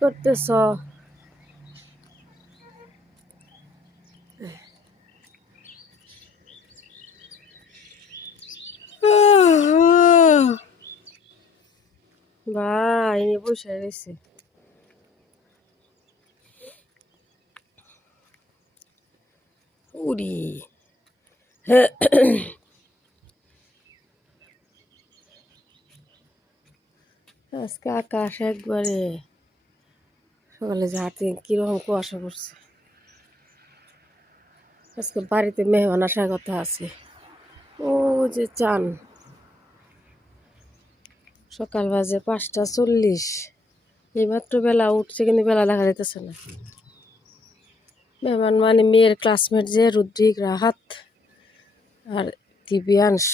করতেছ? ভাই বসে রয়েছে। উড়ি। আজকে আকাশ একবারে সকালে ঝাড়তে কীরকম কুয়াশা পড়ছে। আজকে বাড়িতে মেহমান আসার কথা আছে। ও যে চান। সকাল বাজে পাঁচটা চল্লিশ। এইমাত্র বেলা উঠছে কিন্তু বেলা দেখা যাইতেছে না। মেহমান মানে মেয়ের ক্লাসমেট যে, রুদ্রিক, রাহাত আর দিব্যাংশ।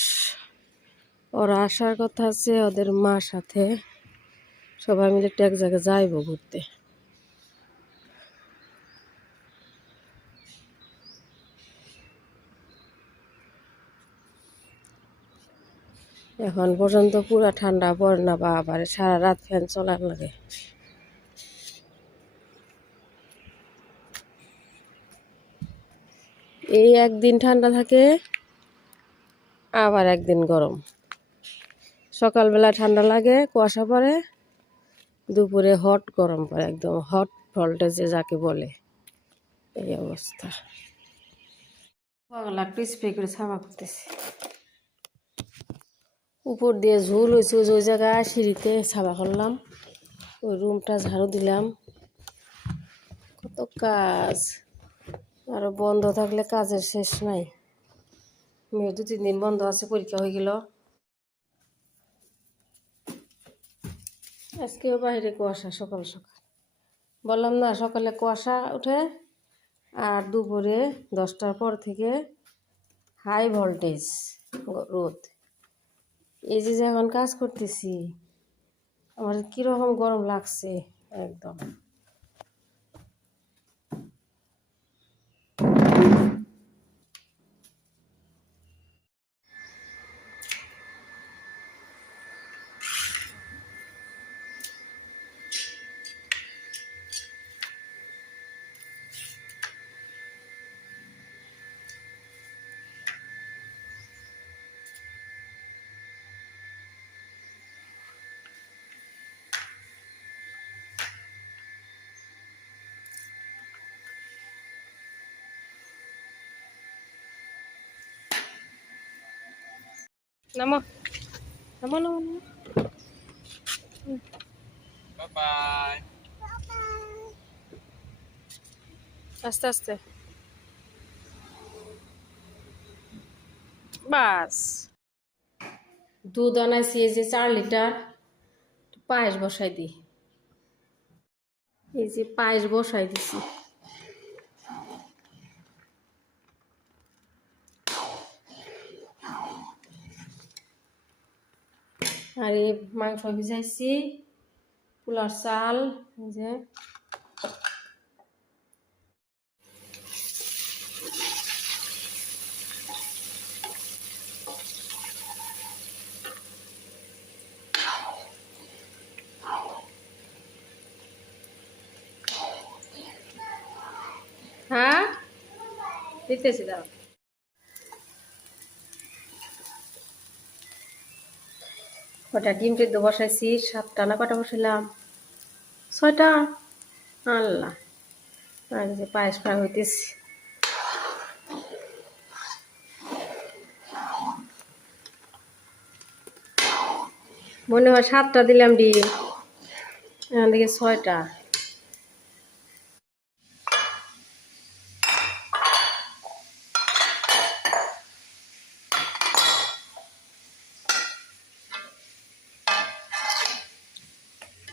ওরা আসার কথা আছে, ওদের মার সাথে। সবাই মিলে একটু এক জায়গায় যাইবো ঘুরতে। এখন পর্যন্ত পুরা ঠান্ডা পড়ে না বা আবার সারা রাত ফ্যান চলার লাগে। এই একদিন ঠান্ডা থাকে, আবার একদিন গরম। সকালবেলা ঠান্ডা লাগে, কুয়াশা পড়ে, দুপুরে হট গরম পড়ে, একদম হট ভল্টেজে যাকে বলে। এই অবস্থা। করে ছাপা করতেছি। উপর দিয়ে ঝুল হয়েছে ওই জায়গায় সিঁড়িতে ছাপা করলাম। ওই রুমটা ঝাড়ু দিলাম। কত কাজ। আরও বন্ধ থাকলে কাজের শেষ নাই। মেয়ে দু তিন দিন বন্ধ আছে, পরীক্ষা হয়ে গেল। আজকেও বাইরে কুয়াশা, সকাল সকাল। বললাম, না, সকালে কুয়াশা উঠে আর দুপুরে দশটার পর থেকে হাই ভোল্টেজ রোদ। এই যে যখন কাজ করতেছি আমার কীরকম গরম লাগছে একদম। নামো নামো নামো। Bye-bye. আস্তে আস্তে বাস। দুধ আনাইছি এই যে চার লিটার পায়েস বসাই দিই এই যে পায়েস বসাই দিছি। আর মাংস ভিজাইছি পোলার চাল যে। হ্যাঁ? দিতেছি দাঁড়া কটা ডিম টেদ্দ বসাইছি, সাতটা না কটা বসাইলাম? ছয়টা? আল্লাহ। পায়েস ফ্রাই হইতেছি। মনে হয় সাতটা দিলাম ডিম। এখান থেকে ছয়টা।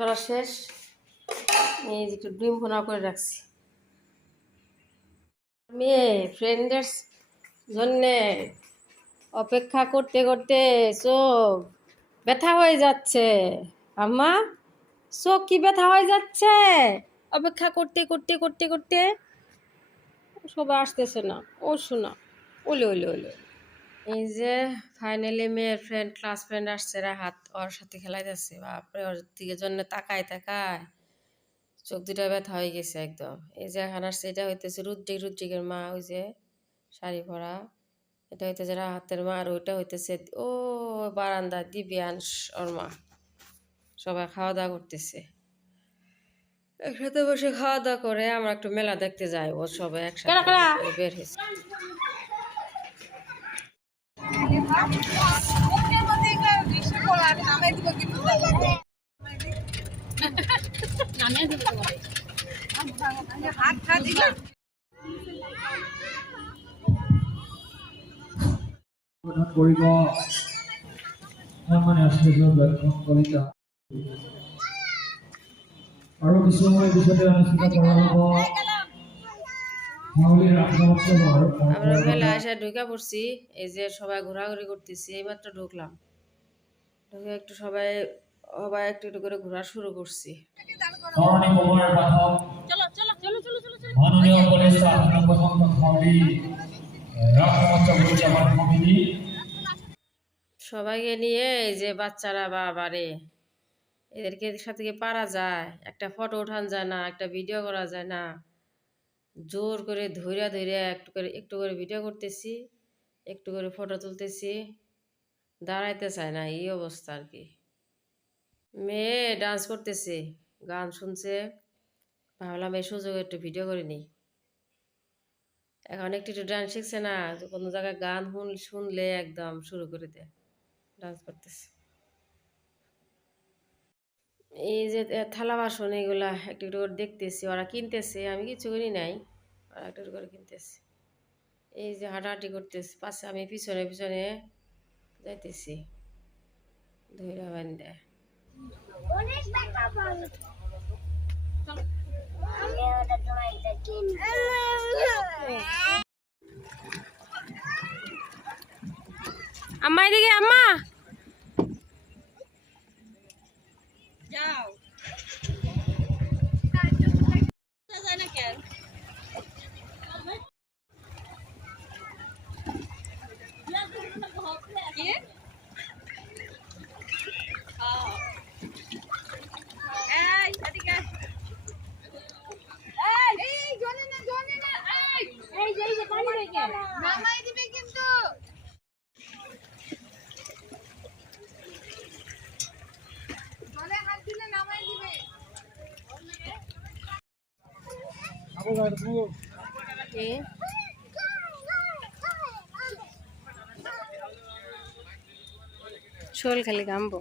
করা শেষ। এই যে একটু ডিম ভোনা করে রাখছি। মেয়ে ফ্রেন্ডের জন্যে অপেক্ষা করতে করতে চোখ ব্যথা হয়ে যাচ্ছে। আম্মা, চোখ কি ব্যথা হয়ে যাচ্ছে? অপেক্ষা করতে করতে করতে করতে সবাই আসতেছে না। ও শোনা ওলে ওলে ওলে। এই যে ফাইনালি মেয়ের ফ্রেন্ড ক্লাস ফ্রেন্ড আসছে হাত ওর সাথে খেলাই যাচ্ছে বাপরে ওর দিকে জন্য তাকায় তাকায় চোখ দুটা ব্যথা হয়ে গেছে একদম। এই যে এখন আসছে এটা হইতেছে রুদ্রিক রুদ্রিকের মা ওই যে শাড়ি পরা এটা হইতেছে রাহাতের মা আর ওইটা হইতেছে ও বারান্দা দিব্যাংশ ওর মা সবাই খাওয়া দাওয়া করতেছে। একসাথে বসে খাওয়া দাওয়া করে আমরা একটু মেলা দেখতে যাই ও সবাই একসাথে বের হয়েছে প্ৰদান কৰিব মানে আশ্চৰ্য ব্যাখ্যান কলিতা আৰু কিছু সময় পিছতে অনুষ্ঠিত কৰা হ'ব আমরা মেলা এসে ঢুকে পড়ছি এই যে সবাই ঘোরাঘুরি করতেছি এইমাত্র ঢুকলাম। ঢুকে একটু সবাই সবাই একটু একটু করে ঘোরা শুরু করছি। সবাইকে নিয়ে এই যে বাচ্চারা বাবারে এদেরকে সাথে পারা যায়? একটা ফটো ওঠান যায় না একটা ভিডিও করা যায় না। জোর করে ধৈর্য ধৈর্য একটু করে একটু করে ভিডিও করতেছি, একটু করে ফটো তুলতেছি, দাঁড়াইতে চায় না, এই অবস্থা আর কি। মেয়ে ডান্স করতেছে, গান শুনছে, ভাবলাম এই সুযোগে একটু ভিডিও করে নিই। এখন একটু একটু ডান্স শিখছে না কোনো জায়গায় গান শুন শুনলে একদম শুরু করে দেয় ডান্স করতেছে। এই যে থালা বাসন এগুলা একটু একটু করে দেখতেছি ওরা কিনতেছে আমি কিছু করি নাই ওরা একটু একটু করে কিনতেছে। এই যে হাঁটাহাঁটি করতেছে পাশে আমি পিছনে পিছনে যাইতেছি ধৈরা বান্ধে আম্মা এদিকে আম্মা! যাও Yeah. শোল খালি গামবো।